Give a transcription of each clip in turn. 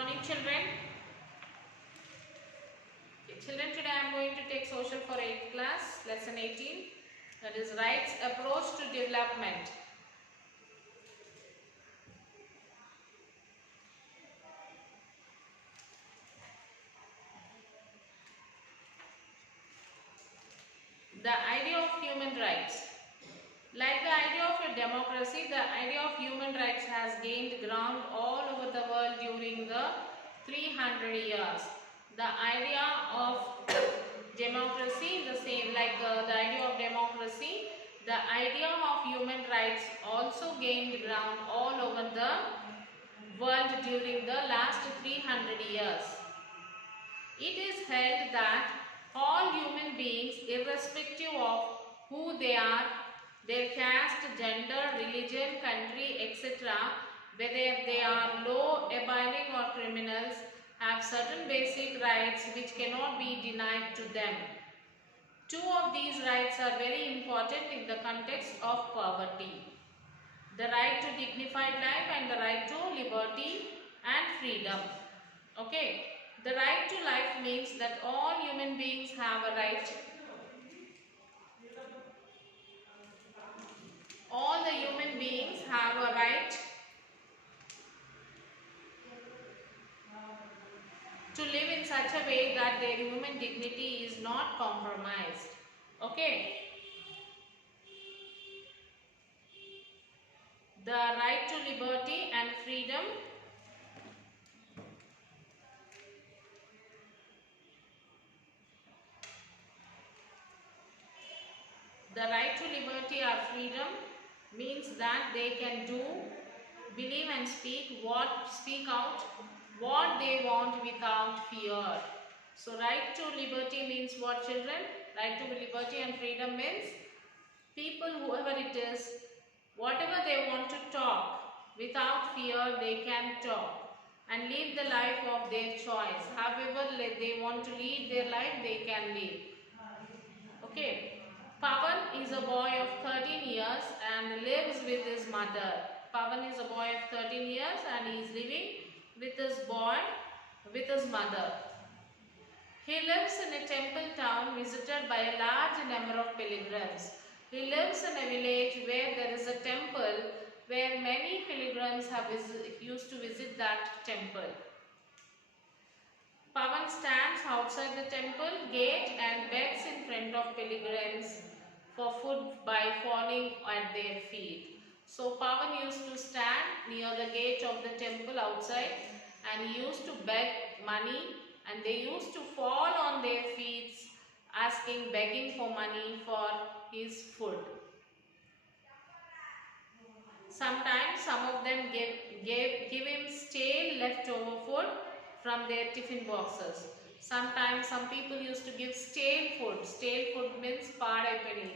morning, children. Okay, children, today I am going to take social for 8th class, lesson 18. That is rights approach to development. The idea of human rights. Like the idea of a democracy, the idea of human rights has gained ground all over the world during the 300 years. The idea of democracy, the same like the idea of democracy, the idea of human rights also gained ground all over the world during the last 300 years. It is held that all human beings, irrespective of who they are, their caste, gender, religion, country, etc., whether they are law-abiding or criminals, have certain basic rights which cannot be denied to them. Two of these rights are very important in the context of poverty. The right to dignified life and the right to liberty and freedom. Okay. The right to life means that all human beings have a right. All the human beings have a right to live in such a way that their human dignity is not compromised. Okay. The right to liberty and freedom. The right to liberty or freedom means that they can do, believe and speak out what they want without fear. So right to liberty means what, children? Right to liberty and freedom means people, whoever it is, whatever they want to talk, without fear they can talk and live the life of their choice. However they want to lead their life, they can live. Okay. Pawan is a boy of 13 years and lives with his mother. Pawan is a boy of 13 years and he is living with his mother. He lives in a temple town visited by a large number of pilgrims. He lives in a village where there is a temple where many pilgrims used to visit that temple. Pawan stands outside the temple gate and begs in front of pilgrims for food by falling at their feet. So Pawan used to stand near the gate of the temple outside and he used to beg money, and they used to fall on their feet begging for money for his food. Sometimes some of them give him stale leftover food from their tiffin boxes. Sometimes some people used to give stale food. Stale food means padai,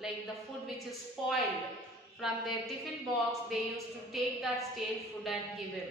like the food which is spoiled. From their tiffin box, they used to take that stale food and give him.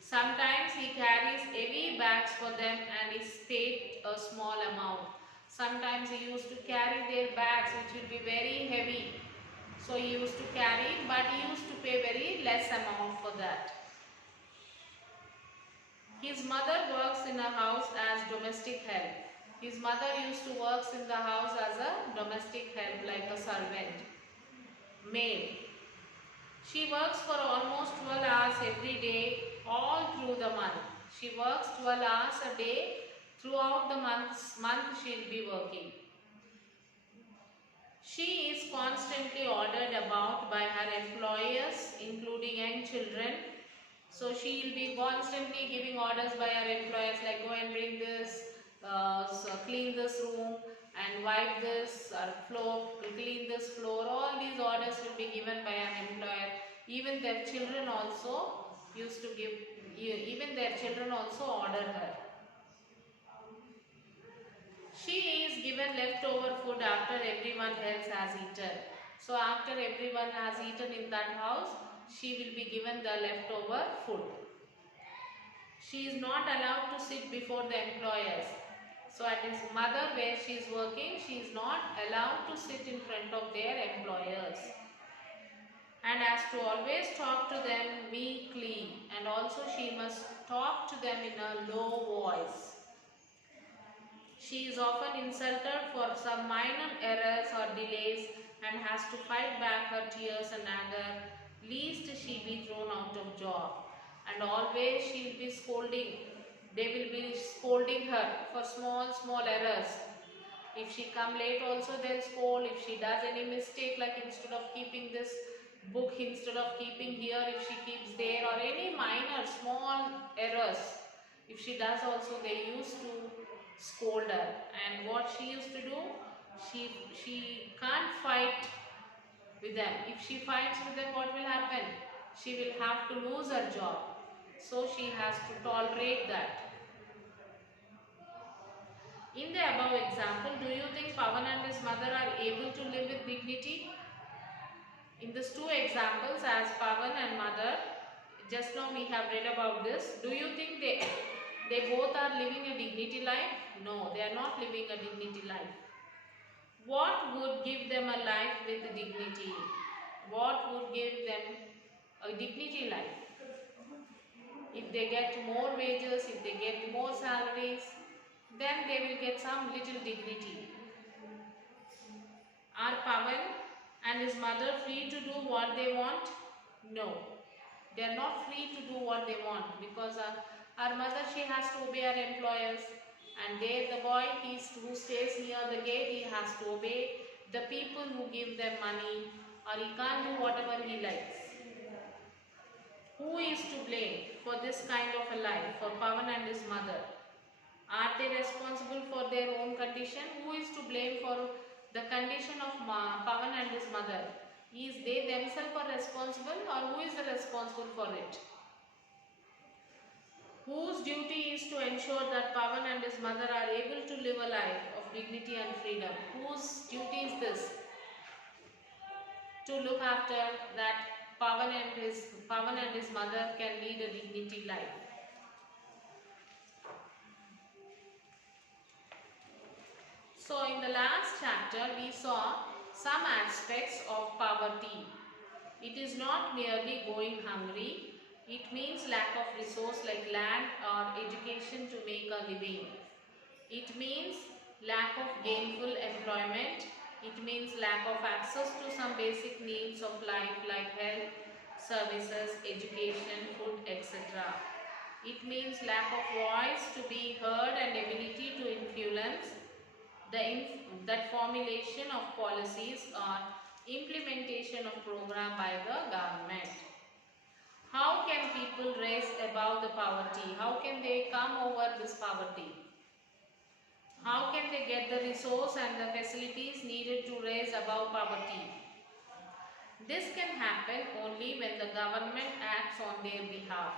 Sometimes he carries heavy bags for them and is paid a small amount. Sometimes he used to carry their bags which will be very heavy. So he used to carry, but he used to pay very less amount for that. His mother works in a house as domestic help. His mother used to work in the house as a domestic help, like a servant, maid. She works for almost 12 hours every day, all through the month. She works 12 hours a day. Throughout the month she will be working. She is constantly ordered about by her employers, including young children. So she will be constantly giving orders by her employers, like go and bring this, clean this room and wipe this floor, clean this floor. All these orders will be given by her employer. Even their children also order her. She is given leftover food after everyone else has eaten. So after everyone has eaten in that house, she will be given the leftover food. She is not allowed to sit before the employers. So at his mother where she is working, she is not allowed to sit in front of their employers. and has to always talk to them meekly, and also she must talk to them in a low voice. She is often insulted for some minor errors or delays and has to fight back her tears and anger, lest she be thrown out of job. And always she will be scolding. They will be scolding her for small errors. If she come late also they'll scold. If she does any mistake, like instead of keeping this book, instead of keeping here, if she keeps there, or any minor small errors, if she does also, they used to scold her. And what she used to do, she can't fight with them. If she fights with them, what will happen? She will have to lose her job. So she has to tolerate that. In the above example, do you think Pavan and his mother are able to live with dignity? In these two examples, as Pavan and mother, just now we have read about this. Do you think they both are living a dignity life? No, they are not living a dignity life. What would give them a life with dignity? What would give them a dignity life? If they get more wages, if they get more salaries, then they will get some little dignity. Are Pavan and his mother free to do what they want? No. They are not free to do what they want, because our mother, she has to obey her employers, and there the boy who stays near the gate, he has to obey the people who give them money, or he can't do whatever he likes. Who is to blame for this kind of a life, for Pavan and his mother? Are they responsible for their own condition? Who is to blame for the condition of Pavan and his mother? Is they themselves are responsible, or who is responsible for it? Whose duty is to ensure that Pavan and his mother are able to live a life of dignity and freedom? Whose duty is this? To look after that Pavan and his mother can lead a dignity life. So in the last chapter we saw some aspects of poverty. It is not merely going hungry. It means lack of resource like land or education to make a living. It means lack of gainful employment. It means lack of access to some basic needs of life like health, services, education, food, etc. It means lack of voice to be heard and ability to influence that formulation of policies or implementation of program by the government. How can people rise above the poverty? How can they come over this poverty? How can they get the resource and the facilities needed to rise above poverty? This can happen only when the government acts on their behalf.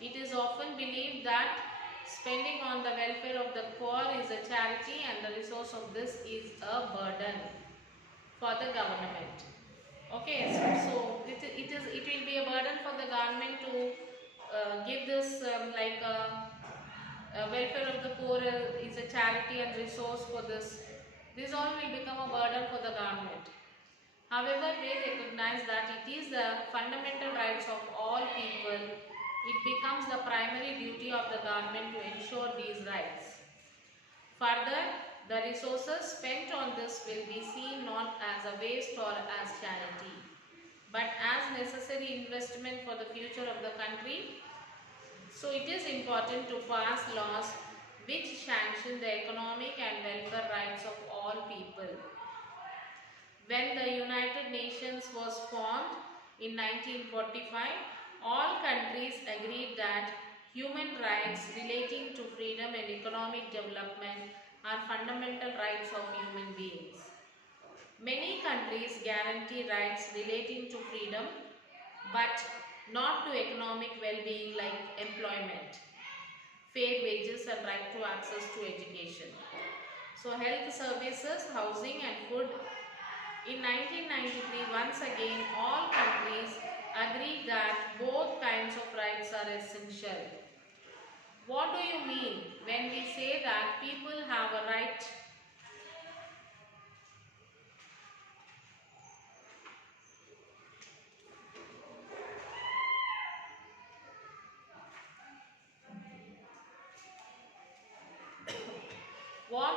It is often believed that spending on the welfare of the poor is a charity, and the resource of this is a burden for the government. Okay, so it will be a burden for the government to give this welfare of the poor is a charity and resource for this. This all will become a burden for the government. However, they recognize that it is the fundamental rights of all people. It becomes the primary duty of the government to ensure these rights. Further, the resources spent on this will be seen not as a waste or as charity, but as necessary investment for the future of the country. So it is important to pass laws which sanction the economic and welfare rights of all people. When the United Nations was formed in 1945, all countries agreed that human rights relating to freedom and economic development are fundamental rights of human beings. Many countries guarantee rights relating to freedom, but not to economic well-being like employment, fair wages and right to access to education. So health services, housing and food. In 1993, once again, all countries agreed that both kinds of rights are essential. What do you mean when we say that people have a right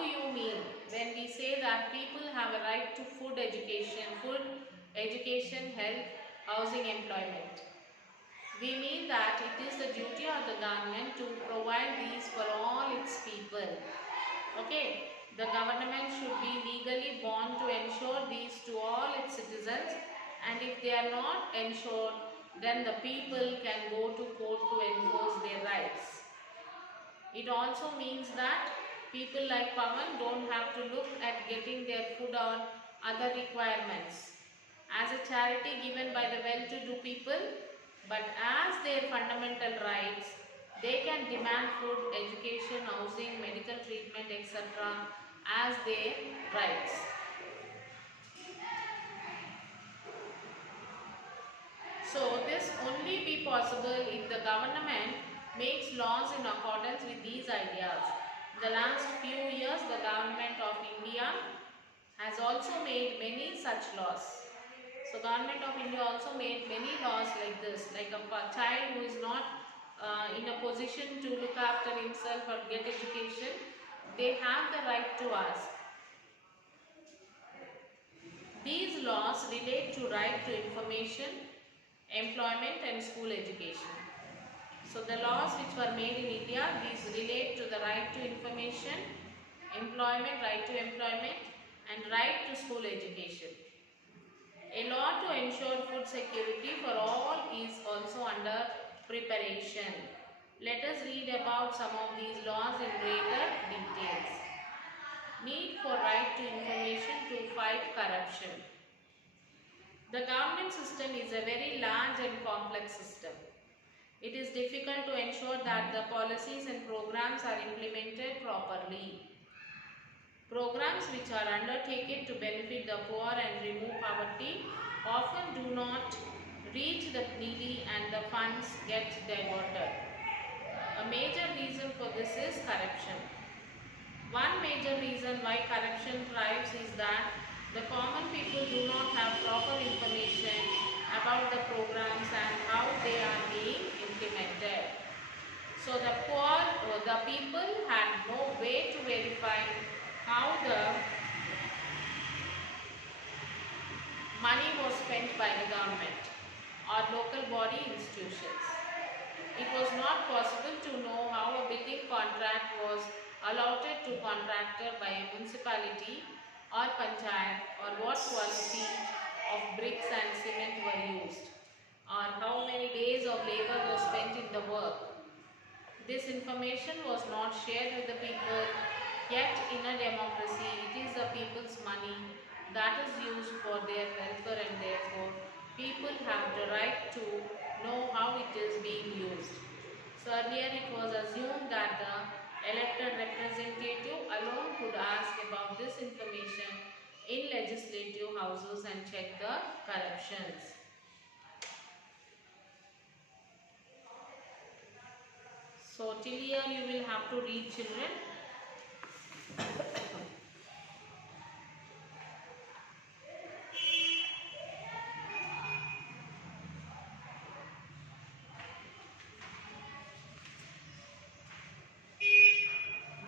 do you mean when we say that people have a right to food, education, health, housing, employment? We mean that it is the duty of the government to provide these for all its people. Okay, the government should be legally bound to ensure these to all its citizens, and if they are not ensured, then the people can go to court to enforce their rights. It also means that people like Pawan don't have to look at getting their food or other requirements as a charity given by the well-to-do people, but as their fundamental rights. They can demand food, education, housing, medical treatment, etc. as their rights. So this only be possible if the government makes laws in accordance with these ideas. In the last few years, the government of India has also made many such laws. So government of India also made many laws like this, like a child who is not in a position to look after himself or get education, they have the right to ask. These laws relate to right to information, employment and school education. So the laws which were made in India, these relate to the right to information, employment, right to employment and right to school education. A law to ensure food security for all is also under preparation. Let us read about some of these laws in greater details. Need for right to information to fight corruption. The government system is a very large and complex system. It is difficult to ensure that the policies and programs are implemented properly. Programs which are undertaken to benefit the poor and remove poverty often do not reach the needy and the funds get diverted. A major reason for this is corruption. One major reason why corruption thrives is that the common people do not have proper information about the programs and how they are being implemented. So the poor or the people had no way to verify how the money was spent by the government or local body institutions. It was not possible to know how a building contract was allotted to contractor by a municipality or panchayat, or what quality of bricks and cement were used, or how many days of labor was spent in the work. This information was not shared with the people, yet in a democracy it is the people's money that is used for their welfare, and therefore people have the right to know how it is being used. So earlier it was assumed that the elected representative alone could ask about this information in legislative houses and check the corruptions. So till here you will have to read, children.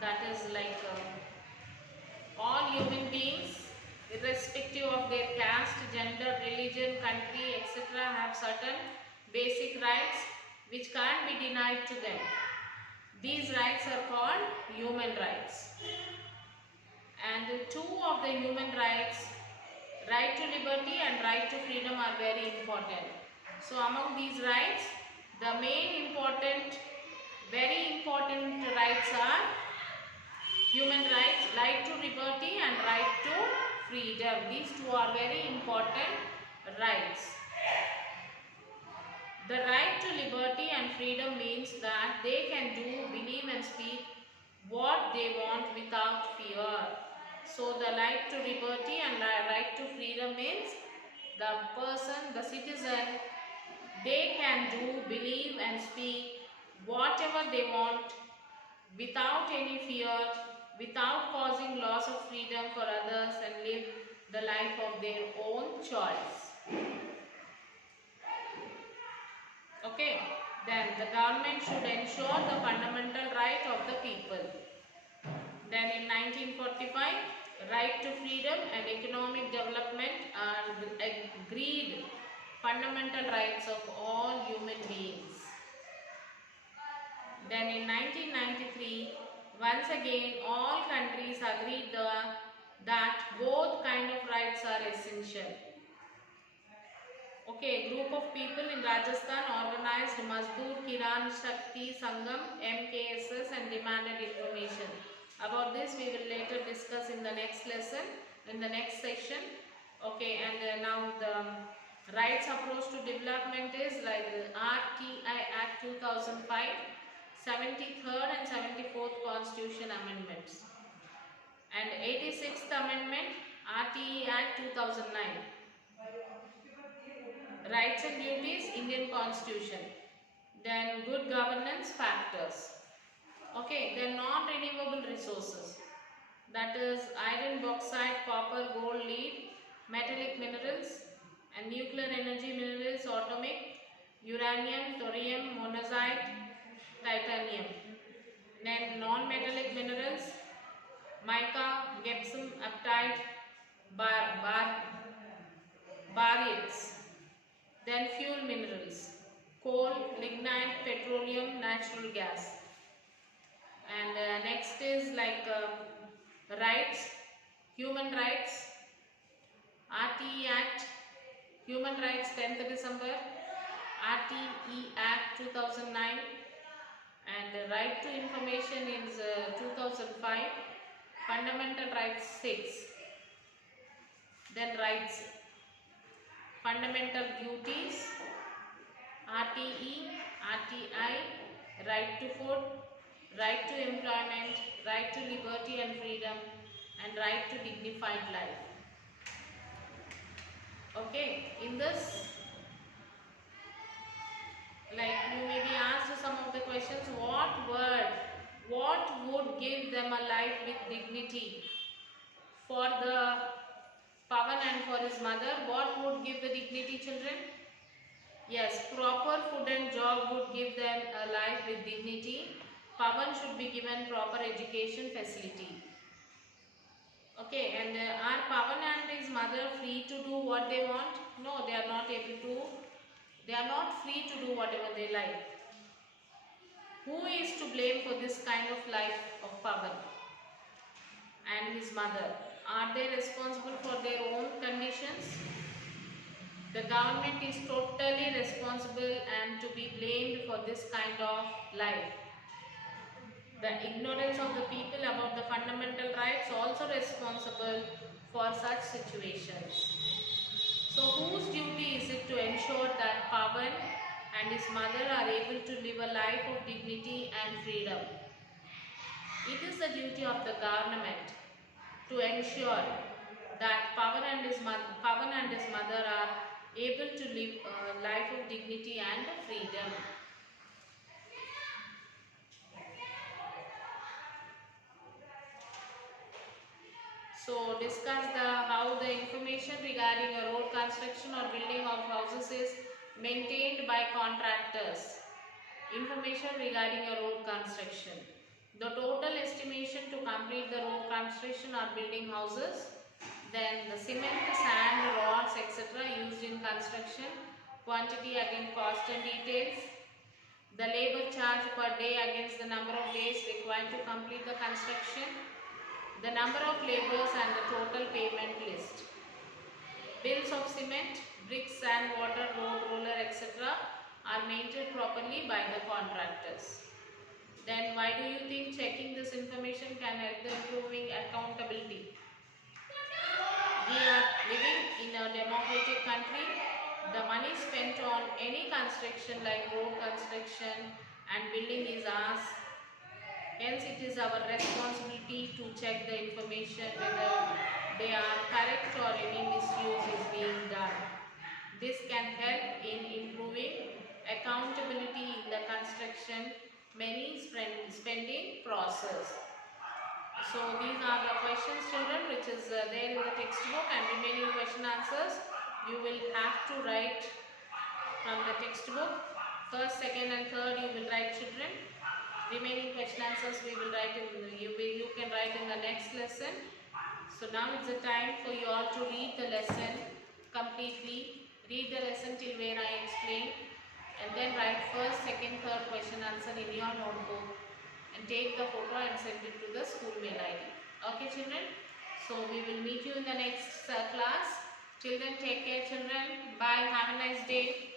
That is like all human beings, irrespective of their caste, gender, religion, country, etc., have certain basic rights which can't be denied to them. These rights are called human rights. And two of the human rights, right to liberty and right to freedom, are very important. So among these rights, the main important, very important rights are human rights, right to liberty and right to freedom. These two are very important rights. The right to liberty and freedom means that they can do, believe and speak what they want without fear. So the right to liberty and right to freedom means the person, the citizen, they can do, believe and speak whatever they want without any fear, without causing loss of freedom for others, and live the life of their own choice. Okay, then the government should ensure the fundamental right of the people. Then in 1945, right to freedom and economic development are agreed fundamental rights of all human beings. Then in 1993, once again all countries agreed that both kind of rights are essential. Okay, a group of people in Rajasthan organized Mazdoor Kiran Shakti Sangam MKSS and demanded information. About this we will later discuss in the next lesson, in the next section. Okay, and now the rights approach to development is like the RTI Act 2005, 73rd and 74th Constitution Amendments, and 86th Amendment, RTE Act 2009. Rights and duties, Indian Constitution. Then good governance factors. Okay, then non-renewable resources. That is iron, bauxite, copper, gold, lead, metallic minerals, and nuclear energy minerals, atomic, uranium, thorium, monazite, titanium. Then non-metallic minerals, mica, gypsum, apatite, barytes. Then fuel minerals, coal, lignite, petroleum, natural gas. And next is like rights, human rights, RTE Act, Human Rights 10th December, RTE Act 2009, and the Right to Information is 2005, Fundamental Rights 6. Then rights, fundamental duties, RTE, RTI, right to food, right to employment, right to liberty and freedom, and right to dignified life. Okay, in this, like you may be asked some of the questions, what would give them a life with dignity? For the Pavan and for his mother, what would give the dignity, children? Yes, proper food and job would give them a life with dignity. Pavan should be given proper education facility. Okay, and are Pavan and his mother free to do what they want? No, they are not able to. They are not free to do whatever they like. Who is to blame for this kind of life of Pavan and his mother? Are they responsible for their own conditions? The government is totally responsible and to be blamed for this kind of life. The ignorance of the people about the fundamental rights also responsible for such situations. So whose duty is it to ensure that Pavan and his mother are able to live a life of dignity and freedom? It is the duty of the government to ensure that Pavan and his mother are able to live a life of dignity and freedom. So discuss how the information regarding a road construction or building of houses is maintained by contractors. Information regarding a road construction. The total estimation to complete the road construction or building houses. Then the cement, sand, rods, etc. used in construction. Quantity against cost and details. The labor charge per day against the number of days required to complete the construction. The number of laborers and the total payment list. Bills of cement, bricks, sand, water, road roller, etc. are maintained properly by the contractors. Then why do you think checking this information can help the improving accountability? We are living in a democratic country. The money spent on any construction like road construction and building is ours. Hence it is our responsibility to check the information whether they are correct or any misuse is being done. This can help in improving accountability in the construction spending process. So these are the questions, children, which is there in the textbook, and remaining question answers you will have to write from the textbook. First, second and third you will write, children. Remaining question answers we will write in you can write in the next lesson. So now it's the time for you all to read the lesson completely. Read the lesson till where I explain, and then write first, second, third question answer in your notebook and take the photo and send it to the school mail ID. Okay children? So we will meet you in the next class. Till then, take care children. Bye. Have a nice day.